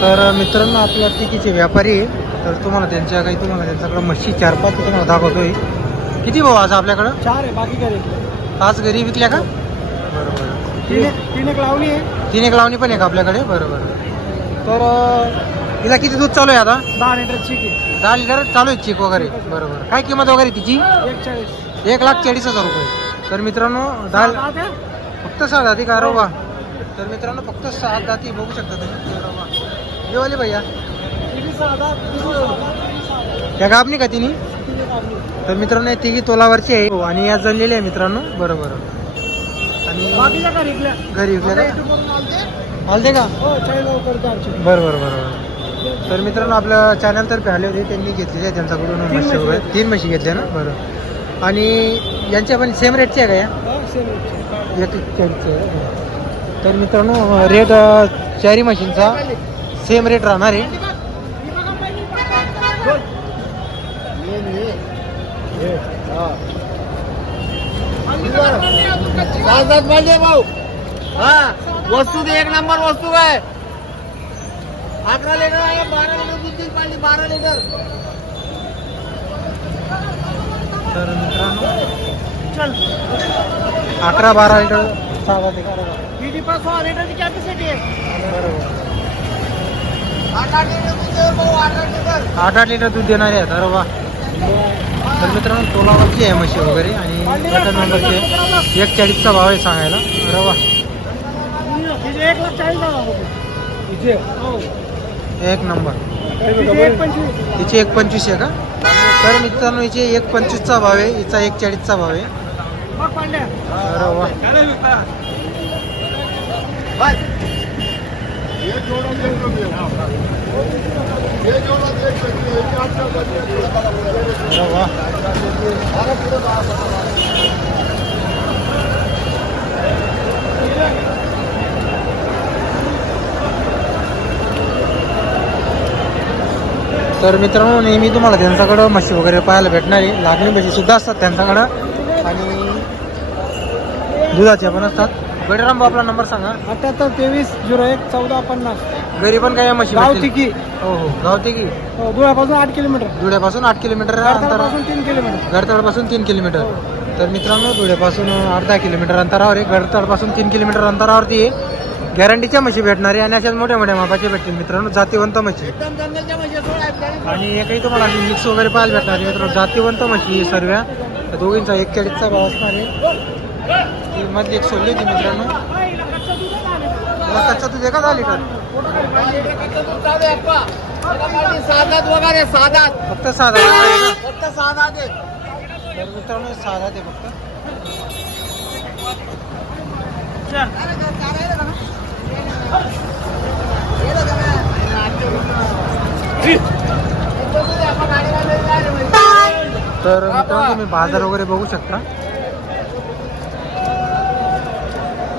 तर मित्रांनो आपल्या तिकीचे व्यापारी आहे तर तुम्हाला त्यांच्या काही तुम्हाला त्यांच्याकडं म्हशी चार पाच तुम्हाला दाखवतोय. किती भाऊ आज आपल्याकडं? चार आहे बाकी काय पाच घरी विकल्या का? बरोबर तीन एक- तीन एक लावणी आहे. तीन एक लावणी पण आहे का आपल्याकडे बरोबर. तर हिला किती दूध चालू आहे आता? दहा लिटर चिक आहे. दहा लिटर चालू आहे चिक वगैरे बरोबर. काय किंमत वगैरे तिची? एक चाळीस एक लाख चाळीस हजार रुपये. तर मित्रांनो दहा. फक्त सहा दाती का? रवा तर मित्रांनो फक्त सहा दाती बघू शकता तुम्ही. रवा येवाले भैया त्या गाबणी का तिने आपली. तर मित्रांनो तिघी तोलावरची आहे. हो, आणि या जणलेली आहे मित्रांनो. बरोबर. आणि घरी आता का? चारशे बरोबर बरोबर. तर मित्रांनो आपल्या चॅनलतर्फे आले होते त्यांनी घेतलेले आहे त्यांच्याकडून म्हशी वगैरे. तीन म्हशी घेतल्या ना? बरं. आणि यांच्या पण सेम रेटचे आहे का या? हा. एक? तर मित्रांनो रेट चारी मशीनचा सेम रेट राहणार आहे. पाहिजे भाऊ. हा वस्तू एक नंबर वस्तू काय? अकरा लिटर आहे बारा लिटर दूध देईल पाहिजे बारा लिटर तर मित्रांनो चल. अकरा बारा लिटर सहा ते बरोबर किती पाच सहा लिटरची कॅपॅसिटी आहे. बरोबर. आठ आठ लिटर दूध देणारे आहेत. अरे वा. तर मित्रांनो तोलावरची आहे म्हशी वगैरे आणि गटर नंबरची आहे एक चाळीसचा भाव आहे सांगायला. अरे वा. एक नंबर. हिचे एक पंचवीस आहे का? तर मित्रांनो हिचे एक पंचवीसचा भाव आहे. हिचा एक चाळीसचा भाव आहे. अरे वा. तर मित्रांनो नेहमी तुम्हाला त्यांच्याकडं म्हशी वगैरे पाहायला भेटणार आहे लागणी म्हशीसुद्धा असतात त्यांच्याकडं. आणि दुधाच्या पण असतात. गडराम आपला नंबर सांगा. अठ्याहत्तर तेवीस झिरो एक चौदा पन्नास. घरी पण काय या म्हशी गाव भेटतील? तिकी. हो हो. गाव ते की हो, धुळ्यापासून आठ किलोमीटर. धुळ्यापासून आठ किलोमीटर अंतर तीन किलोमीटर. गडतळपासून तीन किलोमीटर. तर मित्रांनो धुळ्यापासून दहा किलोमीटर अंतरावर आहे. गडतळपासून तीन किलोमीटर अंतरावरती आहे. गॅरंटीच्या म्हशी भेटणार आहे आणि अशाच मोठ्या मोठ्या मापाच्या भेटतील. मित्रांनो जातीवंत म्हशी एकदम जंगलच्या म्हशी आहे, सोळा आहेत. आणि एकही तुम्हाला मिक्स वगैरे पाहायला भेटणार आहे मित्रांनो जातीवंत म्हशी आहे सर्व. त्या दोघींचा एक चाळीसचा भाव असणार आहे. मधली एक सोडली होती मित्रांनो. कच्चा दूध दहा लिटर आहे, अप्पा. त्याला पाहिजे साधात वगैरे फक्त फक्त आहे तर मित्रांनो ते फक्त. तर मित्रांनो तुम्ही बाज़ार वगैरे बघू शकता.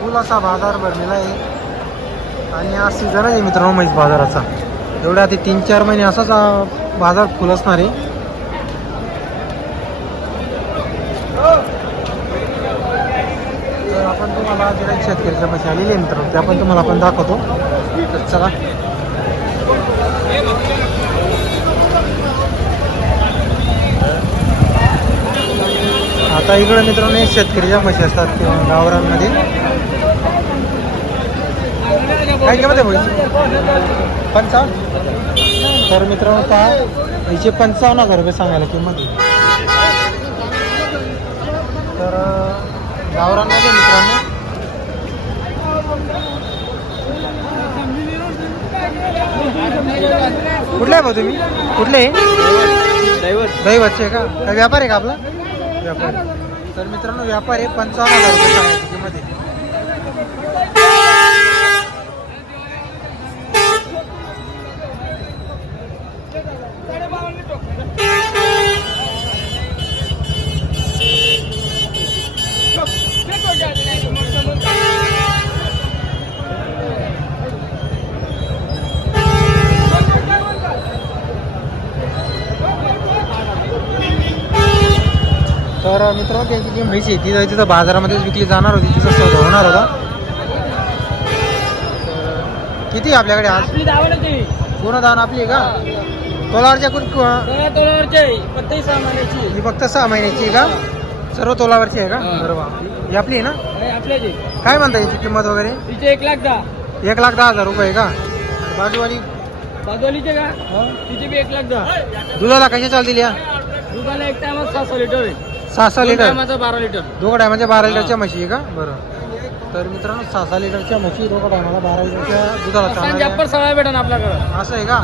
फुल असा बाजार भरलेला आहे. आणि आज सीझन आहे मित्रांनो म्हैस बाजाराचा. एवढ्या आधी तीन चार महिने असाच बाजार फुल असणार आहे. तर आपण तुम्हाला ज्या शेतकऱ्याच्या म्हशी आलेली मित्र मित्रांनो. आपण तुम्हाला आपण दाखवतो. तर चला. आता इकडे मित्रांनो हे शेतकरीच्या म्हशी असतात किंवा गावरांमध्ये काय किंमत आहे म्हशी पंचावन्न. तर मित्रांनो पहा याचे पंचावन्न हजार रुपये सांगायला किंमत तर अं, गावरांमध्ये मित्रांनो. कुठले आहे भाऊ तुम्ही? कुठले? दैवतचे का? व्यापार आहे का आपला? व्यापार तर मित्रांनो व्यापार आहे पंचावन्न हजार रुपये सांगायची किंमत आहे. तर मित्रांनो त्यांची जी म्हैस आहे ती तिथं बाजारामध्येच विकली जाणार होती तिचा सौदा होणार होता. किती आहे आपल्याकडे आज? पूर्ण दावण आपली आहे का? तोलावरच्या सामानाची ही फक्त सहा महिन्याची आहे का? सर्व तोलावरची आहे का. बरोबर ही आपली आहे ना? आपल्याची काय म्हणता याची किंमत वगैरे? एक लाख दहा. एक लाख दहा हजार रुपये का? बाजूवाली? बाजूलीचे का? तिचे बी एक लाख दहा. दुधाला कशी चालतील या? दुधाला एक टायमात सहा सहा लिटर आहे. सहा सहा लिटर? बारा लिटर. दोघं टायमाच्या बारा लिटरच्या म्हशी आहे का? बरं. तर मित्रांनो सहा सहा लिटरच्या म्हशी दोघं टायमाला बारा लिटरच्या दुधाला सांग चालणाऱ्या. जाप्पर सगळा भेटेन आपल्याकडं. असं आहे का?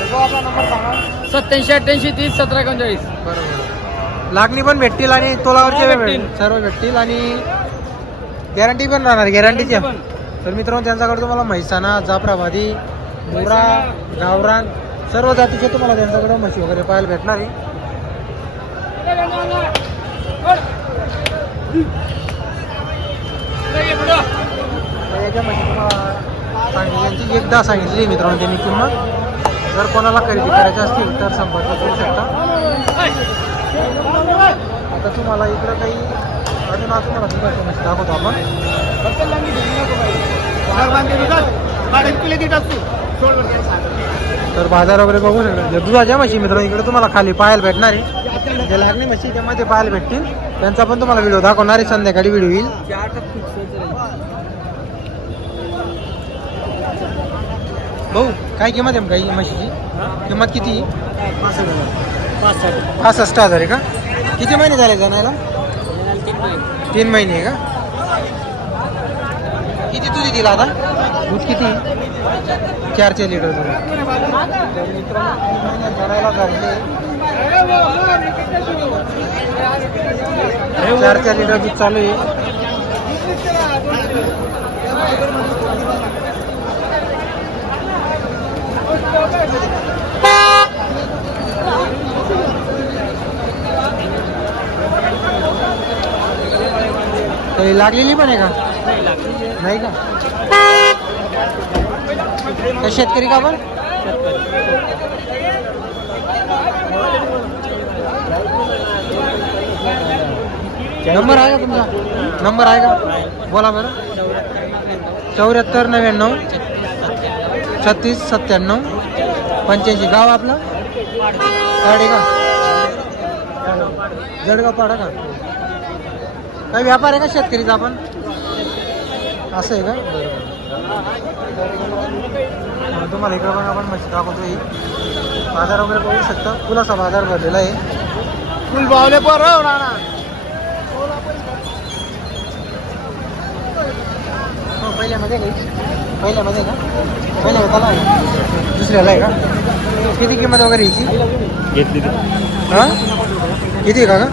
तर तो आपला नंबर सांगा. सत्याऐंशी अठ्ठ्याऐंशी तीस सतरा एकोणचाळीस. बरोबर लागणी पण भेटतील आणि तोलावरचे सर्व भेट- भेटतील. सर्व भेटतील आणि गॅरंटी पण राहणार गॅरंटीच्या पण. तर मित्रांनो त्यांच्याकडे तुम्हाला म्हैसाणा जाफराबादी मुरा गावरान सर्व जातीचे तुम्हाला त्यांच्याकडे म्हशी वगैरे पाहायला भेटणार आहे. यांची एकदा सांगितली मित्रांनो त्यांनी किंमत जर कोणाला खरेदी करायची असतील तर संपर्क करू शकता. आता तुम्हाला इकडं काही अजून आज दाखवतो आपण. तर बाजार वगैरे बघू शकता. दुधाच्या म्हशी मित्रांनो इकडे तुम्हाला खाली पाहायला भेटणार आहे. जे लागणे म्हशी त्यामध्ये पाहायला भेटतील. त्यांचा पण तुम्हाला व्हिडिओ दाखवणार आहे संध्याकाळी व्हिडिओ येईल. भाऊ काय किंमत आहे काही म्हशीची? किंमत किती? पासष्ट हजार आहे का? किती महिने झाले जाण्याला? तीन महिने आहे का? किती तुझी दिला आता? दूध किती? चार चार लिटर दूध. तर मित्रांनो, भरायला झालेले. चार चार लिटर दूध चालू आहे. लागलेली पण आहे का? नाही का? तर शेतकरी का पण नंबर आहे का तुमचा? नंबर आहे का? बोला बरं. चौऱ्याहत्तर नव्याण्णव छत्तीस सत्त्याण्णव पंच्याऐंशी. गाव आपलं? पाडे का? जडगाव पाडा का? काही व्यापार आहे का शेतकरीचा आपण? असं आहे का? बरोबर तुम्हाला इकडं पण आपण म्हशी दाखवतो ही बाजार वगैरे बघू शकता. फुलाचा बाजार भरलेला आहे. फुल बावले पर हो हो, पहिल्यामध्ये काही पहिल्यामध्ये का पहिल्या आहे का दुसऱ्याला आहे का? किती किंमत वगैरे याची? घेतली हां? किती का का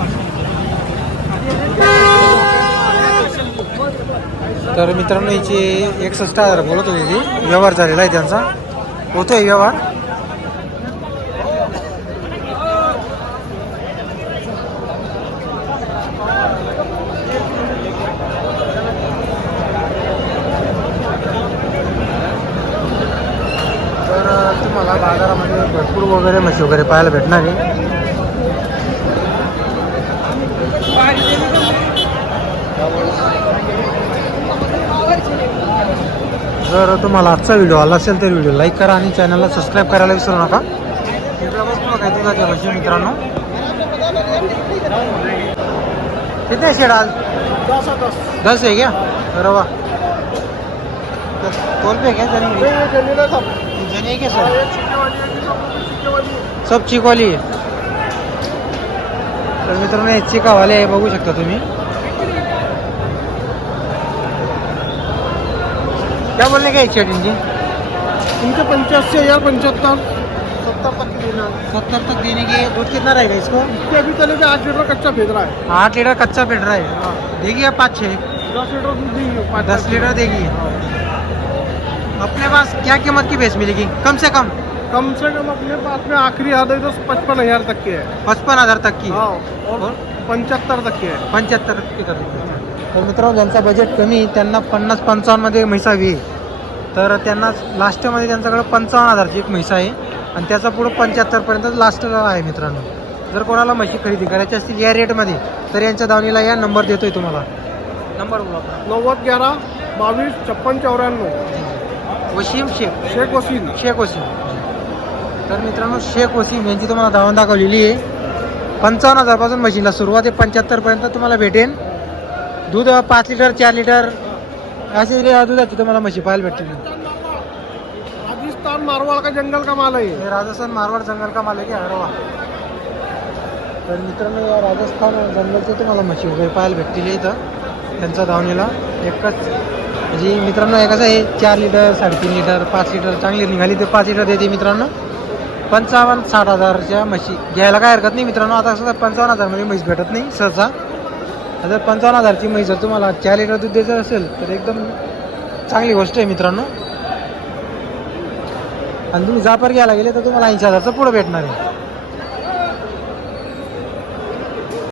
तर मित्रांनो याची एकसष्ट हजार बोलत होती ती. व्यवहार झालेला आहे त्यांचा. होतोय व्यवहार? तर तुम्हाला बाजारामध्ये भरपूर वगैरे म्हशी वगैरे पाहायला भेटणार आहे. जर तुम्हाला आजचा व्हिडिओ आला असेल तर व्हिडिओ लाईक करा आणि चॅनलला सबस्क्राईब करायला विसरू नका. काय मित्रांनो किती शेड आज दस आहे क्या? अरे वा. तोल पे क्या जनी क्या सर सब चिकवाली आहे. तर मित्रांनो हे चिकावाले आहे बघू शकता तुम्ही. क्या बोलने का शेड इनकी इनके पंच्याऐंशी हज़ार पंच्याहत्तर सत्तर तक देना। सत्तर तक देने की दूध कितना रहेगा इसको? इसके अभी चले गए आठ लीटर कच्चा भेज रहा है। आठ लीटर कच्चा पेट रहा है? देगी आप पाँच छः दस लीटर दूध देंगे दस लीटर देगी। अपने पास क्या कीमत की भैंस मिलेगी? कम से कम। कम से कम अपने पास में आखिरी आधे तो पचपन हज़ार तक की है। पचपन हज़ार तक की हाँ। और पंच्याहत्तर तक की है। पंच्याहत्तर टक्के करतो तर मित्रांनो ज्यांचा बजेट कमी त्यांना पन्नास पंचावन्नमध्ये म्हैसा हवी आहे. तर त्यांना लास्टमध्ये त्यांच्याकडे पंचावन्न हजारची एक म्हैसा आहे. आणि त्याचा पुढं पंच्याहत्तरपर्यंत लास्टला आहे मित्रांनो. जर कोणाला म्हशी खरेदी करायची असतील या रेटमध्ये तर यांच्या दावणीला या नंबर देतोय तुम्हाला. नंबर बोला नव्वद ग्यारह बावीस छप्पन चौऱ्याण्णव. वसीम शेख. शेख वसीम. शेख वसीम. तर मित्रांनो शेख वसीम यांची तुम्हाला धावून दाखवलेली आहे. पंचावन्न हजारपासून मशीनला सुरुवात आहे. पंच्याहत्तरपर्यंत तुम्हाला भेटेन. दूध पाच लिटर चार लिटर. असे दुधाची तुम्हाला म्हशी पाहायला भेटतील. राजस्थान मारवाड़ का जंगल का माल है ये हे राजस्थान मारवाड जंगल का मालक आहे हरवा तर मित्रांनो या राजस्थान जंगलचे तुम्हाला म्हशी वगैरे पाहायला भेटतील इथं त्यांचा धावणीला. एकच म्हणजे मित्रांनो हे कसं आहे चार लिटर साडेतीन लिटर पाच लिटर चांगली निघाली ते पाच लिटर देते मित्रांनो. पंचावन्न साठ हजारच्या म्हशी. घ्यायला काय हरकत नाही मित्रांनो आता कसं पंचावन्न हजारमध्ये म्हैस भेटत नाही सहसा. हजार पंचावन्न हजारची म्हैस जर तुम्हाला चार लिटर दूध द्यायचं असेल तर एकदम चांगली गोष्ट आहे मित्रांनो. आणि तुम्ही जापर घ्यायला गेले तर तुम्हाला ऐंशी हजारचं पुढं भेटणार आहे.